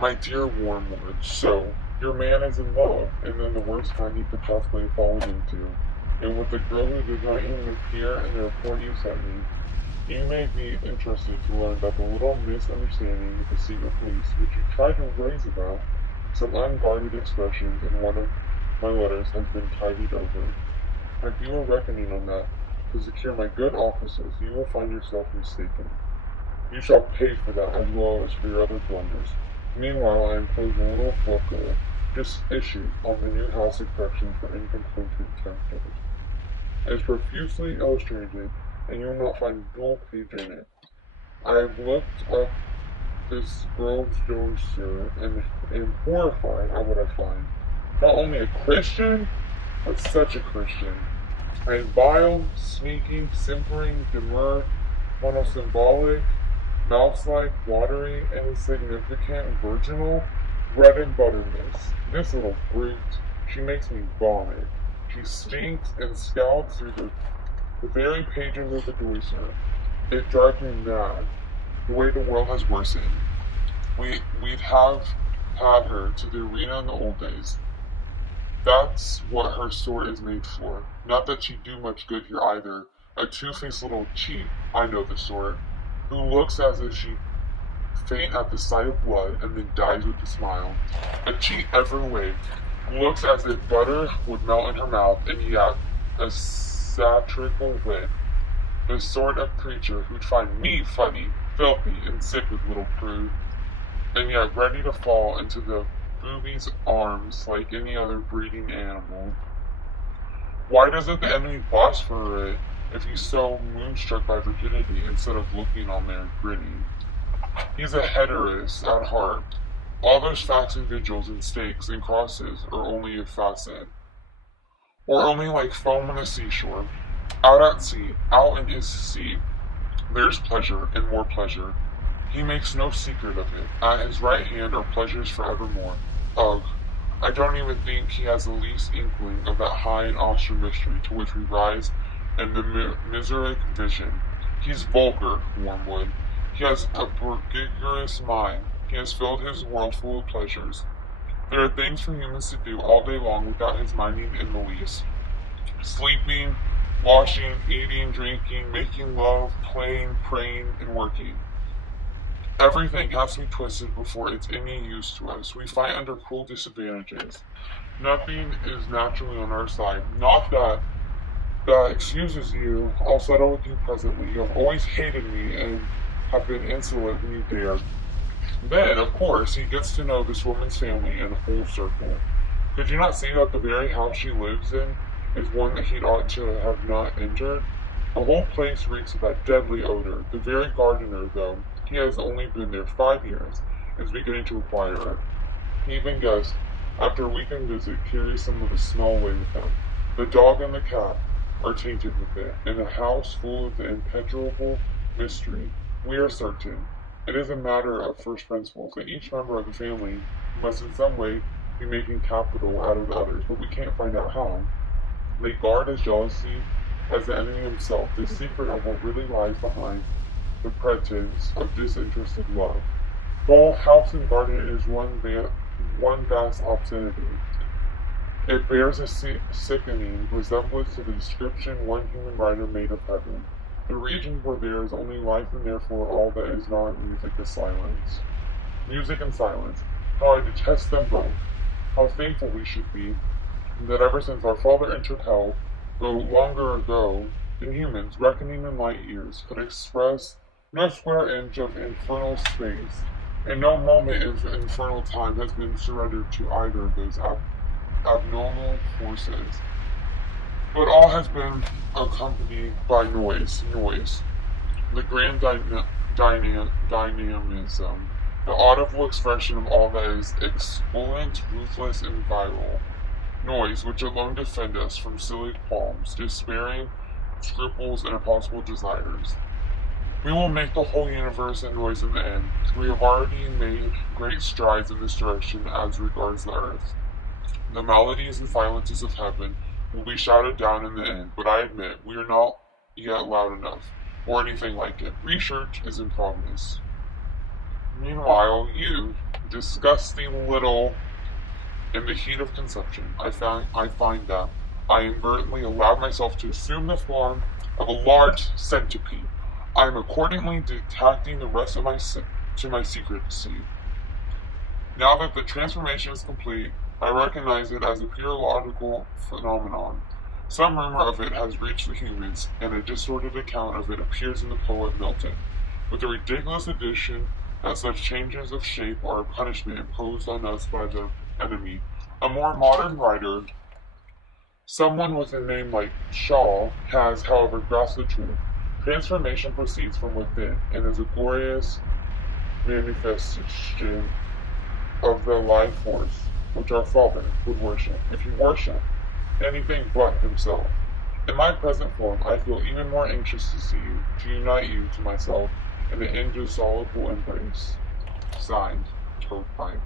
My dear Wormwood, so your man is in love, and then the worst kind he could possibly have fallen into. And with the girl who did not even appear in the report you sent me, you may be interested to learn that the little misunderstanding with the secret police, which you tried to raise about some unguarded expressions in one of my letters, has been tidied over. If you are reckoning on that to secure my good offices, you will find yourself mistaken. You shall pay for that as well as for your other blunders. Meanwhile, I enclose a little book just issued on the new House of Correction for Incompleted Characters. It is profusely illustrated, and you will not find a dull page in it. I have looked up this girl's Joker and am horrified at what I find. Not only a Christian, but such a Christian. I am vile, sneaky, simpering, demure, monosymbolic, mouse-like, watery, insignificant, virginal, bread and butterness. This little brute, she makes me vomit. She stinks and scowls through the very pages of the Deutscher. It drives me mad, the way the world has worsened. We'd have had her to the arena in the old days. That's what her sword is made for. Not that she'd do much good here either. A two-faced little cheat, I know the sort, who looks as if she'd faint at the sight of blood and then dies with a smile. A cheat every way, looks as if butter would melt in her mouth, and yet a satirical wit. The sort of creature who'd find me funny, filthy, and sick with little prude, and yet ready to fall into the booby's arms like any other breeding animal. Why doesn't the enemy phosphorate if he's so moonstruck by virginity instead of looking on there and grinning? He's a heterist at heart. All those facts and vigils and stakes and crosses are only a facet, or only like foam on a seashore. Out at sea, out in his sea, there's pleasure and more pleasure. He makes no secret of it. At his right hand are pleasures forevermore. Ugh, I don't even think he has the least inkling of that high and awesome mystery to which we rise in the Mizrahic vision. He's vulgar, Wormwood. He has a prodigious mind. He has filled his world full of pleasures. There are things for humans to do all day long without his minding in the least. Sleeping, washing, eating, drinking, making love, playing, praying, and working. Everything has to be twisted before it's any use to us. We fight under cruel disadvantages. Nothing is naturally on our side. Not that excuses you. I'll settle with you presently. You have always hated me and have been insolent when you dared. Then, of course, he gets to know this woman's family in a whole circle. Could you not see that the very house she lives in is one that he ought to have not injured? The whole place reeks of that deadly odor. The very gardener, though he has only been there 5 years, is beginning to acquire it. He even guessed, after a weekend visit, carries some of the smell away with him. The dog and the cat are tainted with it, and a house full of the impenetrable mystery. We are certain. It is a matter of first principles that each member of the family must in some way be making capital out of the others, but we can't find out how. They guard as jealously as the enemy himself the secret of what really lies behind the pretense of disinterested love. The whole house and garden is one vast obscenity. It bears a sickening resemblance to the description one human writer made of heaven. The region where there is only life and therefore all that is not music is silence. Music and silence. How I detest them both. How thankful we should be that ever since our father entered hell, though longer ago than humans, reckoning in light years, could express no square inch of infernal space, and no moment of infernal time has been surrendered to either of those abnormal forces. But all has been accompanied by noise, the grand dynamism, the audible expression of all that is exfoliant, ruthless, and virile. Noise which alone defend us from silly qualms, despairing scruples, and impossible desires. We will make the whole universe a noise in the end. We have already made great strides in this direction as regards the earth. The melodies and silences of heaven will be shouted down in the end, but I admit we are not yet loud enough, or anything like it. Research is in progress. Meanwhile, you, disgusting little. In the heat of conception, I find that I inadvertently allowed myself to assume the form of a large centipede. I am accordingly detaching the rest of my secrecy. Now that the transformation is complete, I recognize it as a physiological phenomenon. Some rumor of it has reached the humans, and a distorted account of it appears in the poet Milton, with the ridiculous addition that such changes of shape are a punishment imposed on us by the enemy. A more modern writer, someone with a name like Shaw, has, however, grasped the truth. Transformation proceeds from within and is a glorious manifestation of the life force which our Father would worship if he worshipped anything but himself. In my present form, I feel even more anxious to see you, to unite you to myself in an indissoluble embrace. Signed, Toad Pipe.